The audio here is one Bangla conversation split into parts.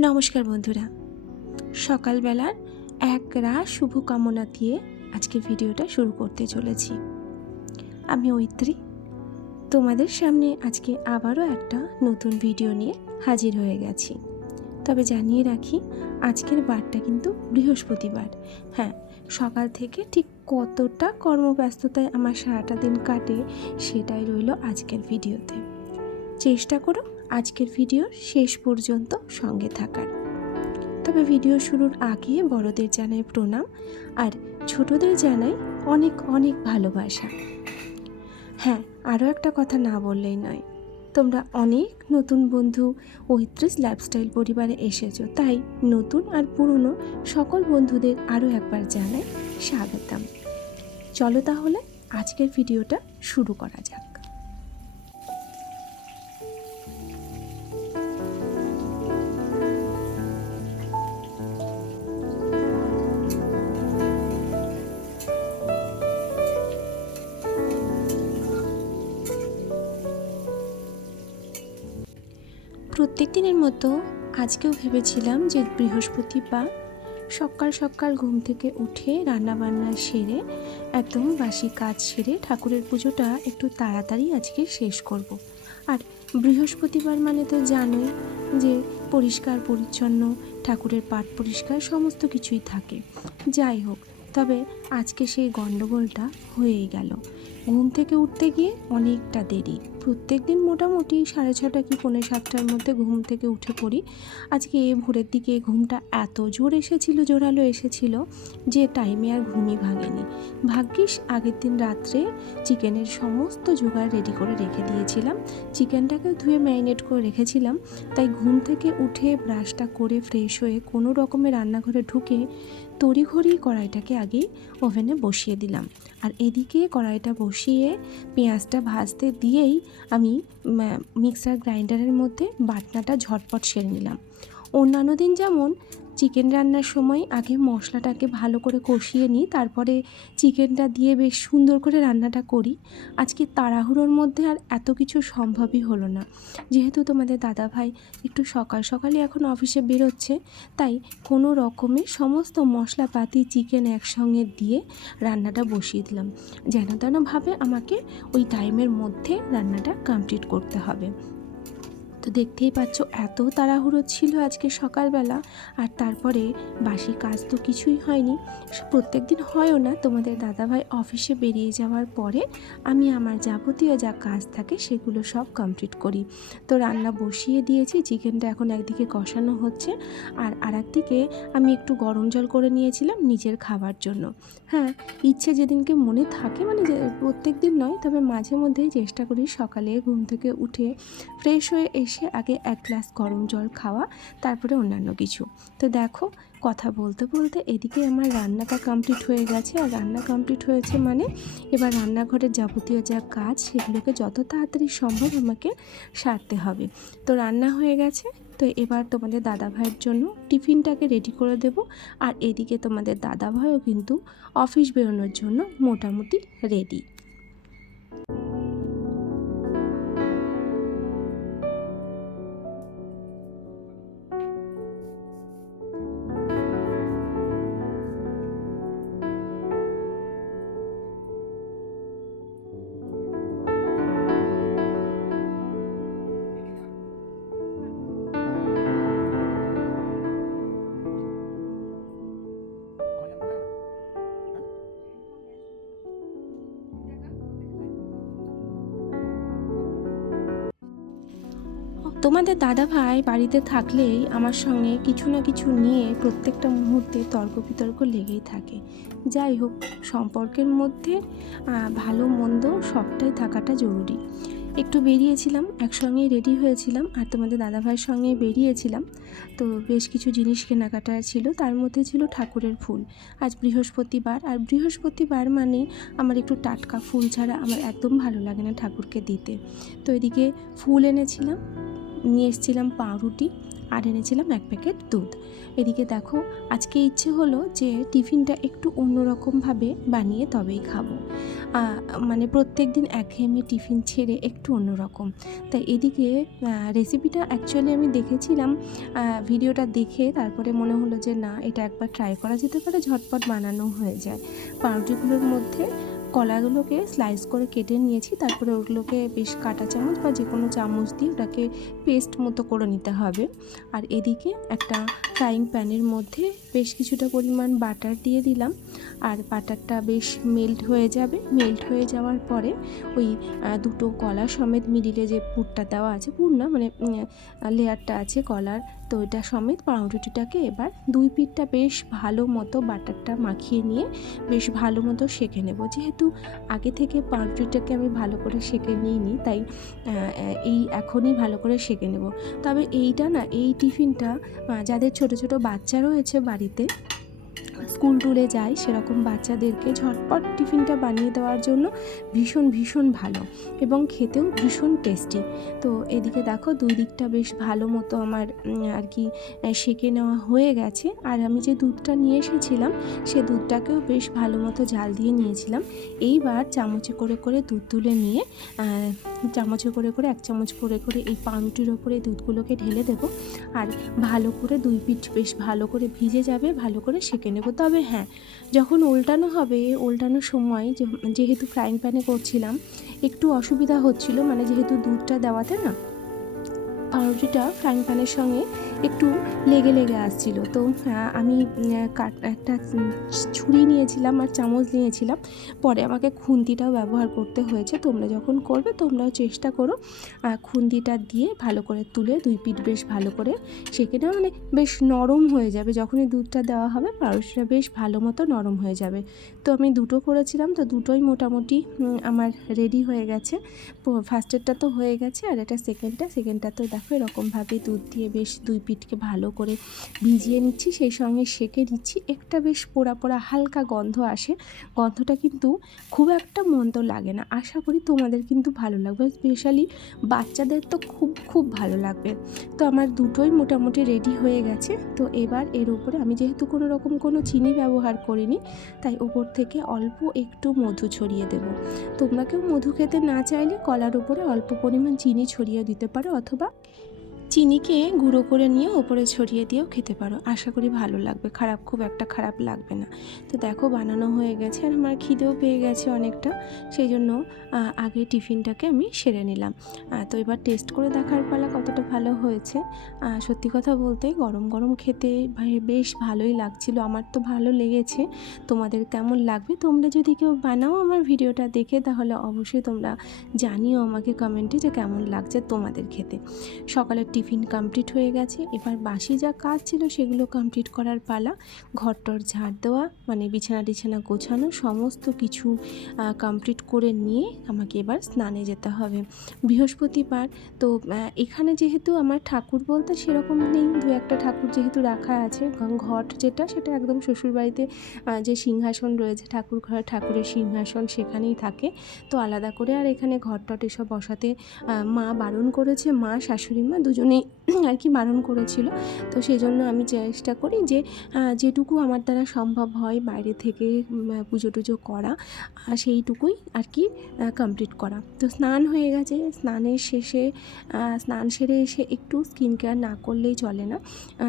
নমস্কার বন্ধুরা। সকালবেলার এক রাত শুভকামনা দিয়ে আজকে ভিডিওটা শুরু করতে চলেছি। আমি ঐত্রী। তোমাদের সামনে আজকে আবারও একটা নতুন ভিডিও নিয়ে হাজির হয়ে গেছি। তবে জানিয়ে রাখি, আজকের বারটা কিন্তু বৃহস্পতিবার। হ্যাঁ সকাল থেকে ঠিক কতটা কর্মব্যস্ততায় আমার সারাটা দিন কাটে সেটাই রইল আজকের ভিডিওতে। চেষ্টা করো আজকের ভিডিওর শেষ পর্যন্ত সঙ্গে থাকার। তবে ভিডিও শুরুর আগে বড়দের জানাই প্রণাম, আর ছোটদের জানাই অনেক অনেক ভালোবাসা। হ্যাঁ আরও একটা কথা না বললেই নয়, তোমরা অনেক নতুন বন্ধু ঐত্রিশ লাইফস্টাইল পরিবারে এসেছ, তাই নতুন আর পুরনো সকল বন্ধুদের আরও একবার জানাই স্বাগতম। চলো তাহলে আজকের ভিডিওটা শুরু করা যাক। প্রত্যেক দিনের মতো আজকেও ভেবেছিলাম যে বৃহস্পতিবার সকাল সকাল ঘুম থেকে উঠে রান্নাবান্না সেরে একদম বাসি কাজ সেরে ঠাকুরের পুজোটা একটু তাড়াতাড়ি আজকে শেষ করব। আর বৃহস্পতিবার মানে তো জানোই যে পরিষ্কার পরিচ্ছন্ন, ঠাকুরের পাট পরিষ্কার সমস্ত কিছুই থাকে। যাই হোক, তবে আজকে সেই গণ্ডগোলটা হয়েই গেল। ঘুম থেকে উঠতে গিয়ে অনেকটা দেরি। প্রত্যেক দিন মোটামুটি সাড়ে ছটা কি পৌনে সাতটার মধ্যে ঘুম থেকে উঠে পড়ি। আজকে এ ভোরের দিকে ঘুমটা এত জোর এসেছিল, জোরালো এসেছিল, যে টাইমে আর ঘুমই ভাঙেনি। ভাগ্যিস আগের দিন রাত্রে চিকেনের সমস্ত জোগাড় রেডি করে রেখে দিয়েছিলাম। চিকেনটাকে ধুয়ে ম্যারিনেট করে রেখেছিলাম। তাই ঘুম থেকে উঠে ব্রাশটা করে ফ্রেশ হয়ে কোনো রকমের রান্নাঘরে ঢুকে তড়িঘড়ি কড়াইটাকে আগেই ওভেনে বসিয়ে দিলাম। আর এদিকে কড়াইটা বসিয়ে পেঁয়াজটা ভাজতে দিয়েই আমি মিক্সার গ্রাইন্ডারের মধ্যে বাটনাটা ঝটপট সেরে নিলাম। অন্যান্য দিন যেমন চিকেন রান্নার সময় আগে মশলাটাকে ভালো করে কষিয়ে নিই, তারপরে চিকেনটা দিয়ে বেশ সুন্দর করে রান্নাটা করি। আজকে তাড়াহুড়োর মধ্যে আর এত কিছু সম্ভবই হলো না। যেহেতু তোমাদের দাদা ভাই একটু সকাল সকালে এখন অফিসে বেরোচ্ছে, তাই কোনো রকমে সমস্ত মশলাপাতি চিকেন একসঙ্গে দিয়ে রান্নাটা বসিয়ে দিলাম। যেন তেনভাবে আমাকে ওই টাইমের মধ্যে রান্নাটা কমপ্লিট করতে হবে। তো দেখতেই পাচ্ছ, এত তাড়াহুড়ো ছিল আজকে সকালবেলা। আর তারপরে বাসি কাজ তো কিছুই হয়নি। প্রত্যেক দিন হয়ও না। তোমাদের দাদাভাই অফিসে বেরিয়ে যাওয়ার পরে আমি আমার যাবতীয় যা কাজ থাকে সেগুলো সব কমপ্লিট করি। তো রান্না বসিয়ে দিয়েছি, চিকেনটা এখন একদিকে কষানো হচ্ছে। আর আরেকদিকে আমি একটু গরম জল করে নিয়েছিলাম নিজের খাবার জন্য। হ্যাঁ ইচ্ছে যেদিনকে মনে থাকে মানে প্রত্যেক দিন নয়, তবে মাঝে মধ্যেই চেষ্টা করি সকালে ঘুম থেকে উঠে ফ্রেশ হয়ে এসে এসে আগে এক গ্লাস গরম জল খাওয়া, তারপরে অন্যান্য কিছু। তো দেখো, কথা বলতে বলতে এদিকে আমার রান্নাটা কমপ্লিট হয়ে গেছে। আর রান্না কমপ্লিট হয়েছে মানে এবার রান্নাঘরের যাবতীয় যা কাজ, সেগুলোকে যত তাড়াতাড়ি সম্ভব আমাকে সারতে হবে। তো রান্না হয়ে গেছে। তো এবার তোমাদের দাদা ভাইয়ের জন্য টিফিনটাকে রেডি করে দেব। আর এদিকে তোমাদের দাদা ভাইও কিন্তু অফিস বেরোনোর জন্য মোটামুটি রেডি তোমাদের দাদা ভাই বাড়িতে থাকলেই আমার সঙ্গে কিছু না কিছু নিয়ে প্রত্যেকটা মুহূর্তে তর্ক বিতর্ক লেগেই থাকে। যাই হোক, সম্পর্কের মধ্যে ভালো মন্দ সবটাই থাকাটা জরুরি। একটু বেরিয়েছিলাম একসঙ্গে রেডি হয়েছিলাম আর তোমাদের দাদাভাইয়ের সঙ্গে বেরিয়েছিলাম। তো বেশ কিছু জিনিস কেনাকাটা ছিল, তার মধ্যে ছিল ঠাকুরের ফুল। আজ বৃহস্পতিবার, আর বৃহস্পতিবার মানেই আমার একটু টাটকা ফুল ছাড়া আমার একদম ভালো লাগে না ঠাকুরকে দিতে। তো এদিকে ফুল এনেছিলাম। নিয়ে এসেছিলাম পাউরুটি আর এনেছিলাম এক প্যাকেট দুধ। এদিকে দেখো, আজকে ইচ্ছে হলো যে টিফিনটা একটু অন্যরকমভাবে বানিয়ে তবেই খাব। মানে প্রত্যেক দিন একঘেয়েমি টিফিন ছেড়ে একটু অন্যরকম। তাই এদিকে রেসিপিটা অ্যাকচুয়ালি আমি দেখেছিলাম ভিডিওটা দেখে তারপরে মনে হলো যে না, এটা একবার ট্রাই করা যেতে পারে, ঝটপট বানানো হয়ে যায়। পাউরুটিগুলোর মধ্যে কলাগুলোকে স্লাইস করে কেটে নিয়েছি, তারপরে ওগুলোকে বেশ কাটা চামচ বা যে কোনো চামচ দিয়ে ওটাকে পেস্ট মতো করে নিতে হবে। আর এদিকে একটা ফ্রাইং প্যানের মধ্যে বেশ কিছুটা পরিমাণ বাটার দিয়ে দিলাম। আর বাটারটা বেশ মেল্ট হয়ে যাবে। মেল্ট হয়ে যাওয়ার পরে ওই দুটো কলা সমেত মিডিলে যে পুরটা দেওয়া আছে, পুর না মানে লেয়ারটা আছে কলার তো এটা সমেত পাউরুটিটাকে এবার দুই পিঠটা বেশ ভালো মতো বাটারটা মাখিয়ে নিয়ে বেশ ভালো মতো সেঁকে নেব। যেহেতু আগে থেকে পাউরুটিটাকে আমি ভালো করে সেঁকে নিইনি, তাই এই এখনই ভালো করে সেঁকে নেব। তবে এইটা না, এই টিফিনটা যাদের ছোট ছোট বাচ্চা রয়েছে বাড়িতে স্কুল টুলে যায় সেরকম বাচ্চাদেরকে ঝটপট টিফিনটা বানিয়ে দেওয়ার জন্য ভীষণ ভীষণ ভালো এবং খেতেও ভীষণ টেস্টি। তো এদিকে দেখো দুই দিকটা বেশ ভালো মতো আমার আর কি সেঁকে নেওয়া হয়ে গেছে। আর আমি যে দুধটা নিয়ে এসেছিলাম, সে দুধটাকেও বেশ ভালো মতো জাল দিয়ে নিয়েছিলাম। এইবার চামচে করে করে দুধ তুলে নিয়ে চামচে করে করে, এক চামচ করে করে এই পাউরুটির ওপরে দুধগুলোকে ঢেলে দেবো। আর ভালো করে দুই পিঠ বেশ ভালো করে ভিজে যাবে, ভালো করে সেঁকে নেব। তবে হ্যাঁ যখন উল্টানো হবে উল্টানোর সময় যেহেতু ফ্রাইং প্যানে করছিলাম, একটু অসুবিধা হচ্ছিল মানে যেহেতু দুধটা দেওয়াতে না পাউরুটিটা ফ্রাইং প্যানের সঙ্গে একটু লেগে লেগে আসছিল। তো আমি কাট- একটা ছুরি নিয়েছিলাম আর চামচ নিয়েছিলাম। পরে আমাকে খুন্তিটাও ব্যবহার করতে হয়েছে। তোমরা যখন করবে তোমরাও চেষ্টা করো খুন্তিটা দিয়ে ভালো করে তুলে দুই পিঠ বেশ ভালো করে সেখানে মানে বেশ নরম হয়ে যাবে। যখনই দুধটা দেওয়া হবে পাউরুটিটা বেশ ভালো মতো নরম হয়ে যাবে। তো আমি দুটো করেছিলাম। তো দুটোই মোটামুটি আমার রেডি হয়ে গেছে। ফার্স্টেরটা তো হয়ে গেছে আর এটা সেকেন্ডটা সেকেন্ডটা তো দেখো এরকমভাবে দুধ দিয়ে বেশ দুই পিঠকে ভালো করে ভিজিয়ে নিচ্ছি। সেই সঙ্গে সেঁকে নিচ্ছি একটা বেশ পোড়া পোড়া হালকা গন্ধ আসে। গন্ধটা কিন্তু খুব একটা মন্দ লাগে না। আশা করি তোমাদের কিন্তু ভালো লাগবে। স্পেশালি বাচ্চাদের তো খুব খুব ভালো লাগবে। তো আমার দুটোই মোটামুটি রেডি হয়ে গেছে। তো এবার এর উপরে আমি যেহেতু কোনো রকম কোনো চিনি ব্যবহার করিনি, তাই ওপর থেকে অল্প একটু মধু ছড়িয়ে দেবো। তোমরা কেউ মধু খেতে না চাইলে কলার উপরে অল্প পরিমাণ চিনি ছড়িয়ে দিতে পারো অথবা চিনিকে গুঁড়ো করে নিয়ে ওপরে ছড়িয়ে দিয়েও খেতে পারো। আশা করি ভালো লাগবে। খারাপ, খুব একটা খারাপ লাগবে না। তো দেখো, বানানো হয়ে গেছে আর আমার খিদেও পেয়ে গেছে অনেকটা। সেই জন্য আগে টিফিনটাকে আমি সেরে নিলাম। তো এবার টেস্ট করে দেখার পালা কতটা ভালো হয়েছে। সত্যি কথা বলতে গরম গরম খেতে বেশ ভালোই লাগছিল। আমার তো ভালো লেগেছে। তোমাদের কেমন লাগবে? তোমরা যদি কেউ বানাও আমার ভিডিওটা দেখে, তাহলে অবশ্যই তোমরা জানিও আমাকে কমেন্টে যে কেমন লাগছে তোমাদের খেতে। সকালের টিফিন কমপ্লিট হয়ে গেছে। এবার বাসি যা কাজ ছিল সেগুলো কমপ্লিট করার পালা। ঘরটর ঝাড় দেওয়া মানে বিছানা টিছানা গোছানো, সমস্ত কিছু কমপ্লিট করে নিয়ে আমাকে এবার স্নানে যেতে হবে। বৃহস্পতিবার, তো এখানে যেহেতু আমার ঠাকুর বলতে সেরকম নেই। দু একটা ঠাকুর যেহেতু রাখা আছে ঘট যেটা সেটা একদম শ্বশুরবাড়িতে যে সিংহাসন রয়েছে, ঠাকুর ঘরে, ঠাকুরের সিংহাসন সেখানেই থাকে। তো আলাদা করে আর এখানে ঘট টট এসব বসাতে মা বারণ করেছে, মা, শাশুড়ি মা দুজনেই আর কি বারণ করেছিল। তো সেই জন্য আমি চেষ্টা করি যে যেটুকু আমার দ্বারা সম্ভব হয় বাইরে থেকে পুজো টুজো করা সেইটুকুই আর কি কমপ্লিট করা। তো স্নান হয়ে গেছে। স্নানের শেষে স্নান সেরে এসে একটু স্কিন কেয়ার না করলেই চলে না।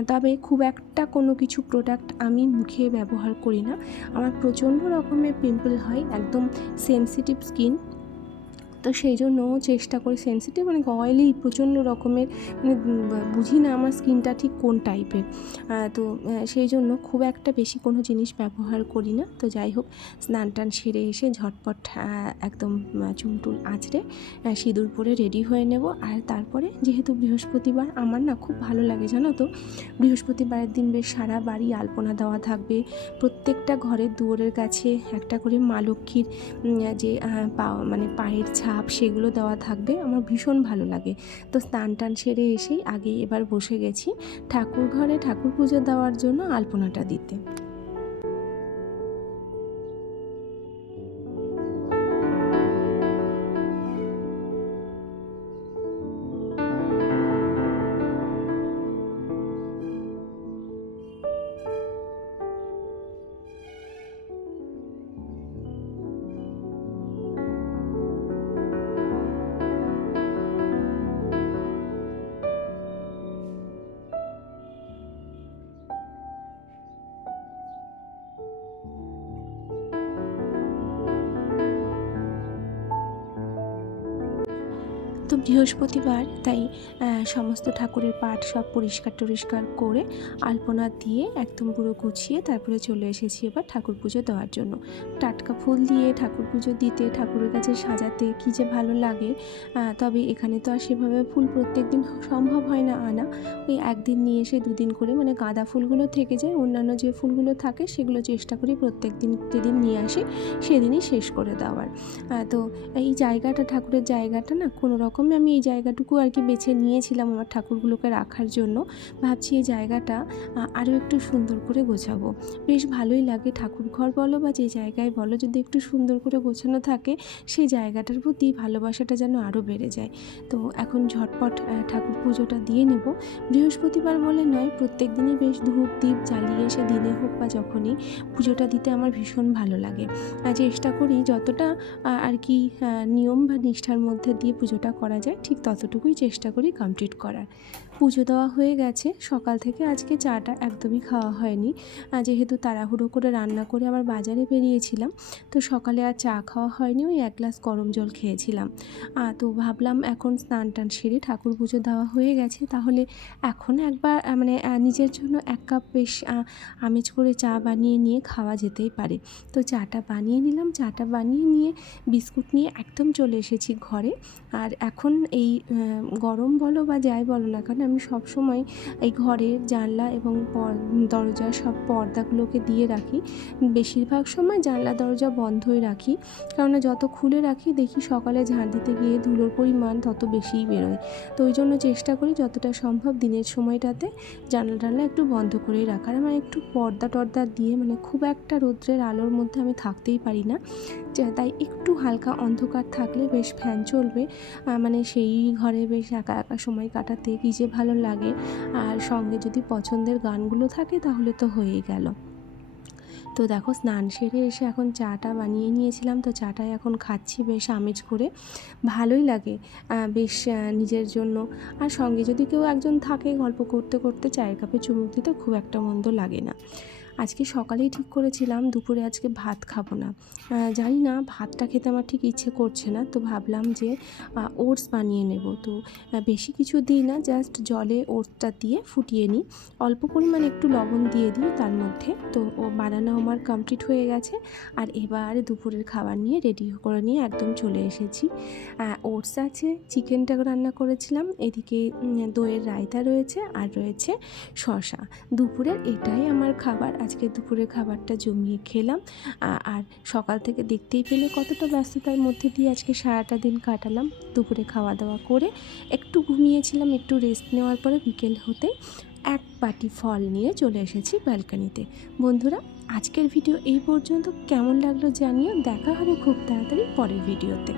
তবে খুব একটা কোনো কিছু প্রোডাক্ট আমি মুখে ব্যবহার করি না। আমার প্রচণ্ড রকমের পিম্পল হয়, একদম সেনসিটিভ স্কিন তো সেই জন্য চেষ্টা করি সেন্সিটিভ মানে অয়েলি প্রচণ্ড রকমের মানে বুঝি না আমার স্কিনটা ঠিক কোন টাইপের তো সেই জন্য খুব একটা বেশি কোনো জিনিস ব্যবহার করি না। তো যাই হোক স্নান টান সেরে এসে ঝটপট একদম আহ, চুল আঁচড়ে সিঁদুর পরে রেডি হয়ে নেব। আর তারপরে যেহেতু বৃহস্পতিবার আমার না খুব ভালো লাগে জানো তো? বৃহস্পতিবারের দিন বেশ সারা বাড়ি আলপনা দেওয়া থাকবে। প্রত্যেকটা ঘরের দুয়ারের কাছে একটা করে মা লক্ষ্মীর যে পা মানে পায়ের ছাপ কাপ সেগুলো দেওয়া থাকবে। আমার ভীষণ ভালো লাগে। তো স্নান টান সেরে এসেই আগে এবার বসে গেছি ঠাকুর ঘরে ঠাকুর পুজো দেওয়ার জন্য আলপনাটা দিতে। বৃহস্পতিবার, তাই সমস্ত ঠাকুরের পাঠ সব পরিষ্কার টরিষ্কার করে আলপনা দিয়ে একদম পুরো গুছিয়ে তারপরে চলে এসেছি এবার ঠাকুর পুজো দেওয়ার জন্য। টাটকা ফুল দিয়ে ঠাকুর পুজো দিতে, ঠাকুরের কাছে সাজাতে কী যে ভালো লাগে তবে এখানে তো আর সেভাবে ফুল প্রত্যেক দিন সম্ভব হয় না আনা। ওই একদিন নিয়ে এসে দুদিন করে মানে গাঁদা ফুলগুলো থেকে যায়, অন্যান্য যে ফুলগুলো থাকে সেগুলো চেষ্টা করি প্রত্যেক দিন যেদিন নিয়ে আসি সেদিনই শেষ করে দেওয়ার। তো এই জায়গাটা, ঠাকুরের জায়গাটা না কোনো রকমে আমি এই জায়গাটুকু আর কি বেছে নিয়েছিলাম আমার ঠাকুরগুলোকে রাখার জন্য। ভাবছি এই জায়গাটা আরও একটু সুন্দর করে গোছাবো। বেশ ভালোই লাগে ঠাকুর ঘর বলো বা যে জায়গায় বলো, যদি একটু সুন্দর করে গোছানো থাকে, সেই জায়গাটার প্রতি ভালোবাসাটা যেন আরও বেড়ে যায়। তো এখন ঝটপট ঠাকুর পুজোটা দিয়ে নেব। বৃহস্পতিবার বলে নয়, প্রত্যেক দিনই বেশ ধূপ দ্বীপ জ্বালিয়ে সে দিনে হোক বা যখনই পুজোটা দিতে আমার ভীষণ ভালো লাগে। চেষ্টা করি যতটা আর কি নিয়ম বা নিষ্ঠার মধ্যে দিয়ে পুজোটা করা যায় ঠিক ততটুকুই চেষ্টা করি কমপ্লিট করার। পুজো দেওয়া হয়ে গেছে। সকাল থেকে আজকে চাটা একদমই খাওয়া হয়নি। যেহেতু তাড়াহুড়ো করে রান্না করে আবার বাজারে বেরিয়েছিলাম, তো সকালে আর চা খাওয়া হয়নি, ওই এক গ্লাস গরম জল খেয়েছিলাম। তো ভাবলাম এখন স্নান টান সেরে ঠাকুর পুজো দেওয়া হয়ে গেছে। তাহলে এখন একবার মানে নিজের জন্য এক কাপ বেশ আমেজ করে চা বানিয়ে নিয়ে খাওয়া যেতেই পারে। তো চাটা বানিয়ে নিলাম। চাটা বানিয়ে নিয়ে বিস্কুট নিয়ে একদম চলে এসেছি ঘরে। আর এখন এই গরম বলো বা যাই বলো না কেন আমি সব সময় এই ঘরের জানলা এবং দরজা সব পর্দাগুলোকে দিয়ে রাখি। বেশিরভাগ সময় জানলা, দরজা বন্ধই রাখি। কেননা যত খুলে রাখি, দেখি সকালে ঝাঁট দিতে গিয়ে ধুলোর পরিমাণ তত বেশিই বেরোয়। তো ওই জন্য চেষ্টা করি যতটা সম্ভব দিনের সময়টাতে জানলা, টানলা একটু বন্ধ করেই রাখার। আমার একটু পর্দা, টর্দা দিয়ে মানে খুব একটা রৌদ্রের আলোর মধ্যে আমি থাকতেই পারি না। তাই একটু হালকা অন্ধকার থাকলে বেশ ফ্যান চলবে। মানে সেই ঘরে বেশ একা একা সময় কাটাতে কী যে ভালো লাগে। আর সঙ্গে যদি পছন্দের গানগুলো থাকে তাহলে তো হয়েই গেল। তো দেখো স্নান সেরে এসে এখন চাটা বানিয়ে নিয়েছিলাম। তো চাটাই এখন খাচ্ছি বেশ আমেজ করে। ভালোই লাগে বেশ নিজের জন্য। আর সঙ্গে যদি কেউ একজন থাকে গল্প করতে করতে চায়ের কাপে চুমুক দিতে, খুব একটা মন্দ লাগে না। আজকে সকালেই ঠিক করেছিলাম, দুপুরে আজকে ভাত খাব না। জানি না, ভাতটা খেতে আমার ঠিক ইচ্ছে করছে না, তো ভাবলাম যে ওটস বানিয়ে নেব। তো বেশি কিছু দিই না, জাস্ট জলে ওটসটা দিয়ে ফুটিয়ে নিই। অল্প পরিমাণ একটু লবণ দিয়ে দিই তার মধ্যে। তো, ও বানানো আমার কমপ্লিট হয়ে গেছে। আর এবার দুপুরের খাবার নিয়ে রেডি করে নিয়ে একদম চলে এসেছি। ওটস আছে চিকেনটা রান্না করেছিলাম। এদিকে দইয়ের রায়তা রয়েছে আর রয়েছে শশা দুপুরের এটাই আমার খাবার। আজকে দুপুরের খাবারটা জমিয়ে খেলাম। আর সকাল থেকে দেখতেই পেলে কতটা ব্যস্ততার মধ্যে দিয়ে আজকে সারাটা দিন কাটালাম। দুপুরে খাওয়া দাওয়া করে একটু ঘুমিয়েছিলাম, একটু রেস্ট নেওয়ার পরে বিকেল হতে এক বাটি ফল নিয়ে চলে এসেছি ব্যালকানিতে। বন্ধুরা, আজকের ভিডিও এই পর্যন্ত। কেমন লাগল জানিও। দেখা হবে খুব তাড়াতাড়ি পরের ভিডিওতে।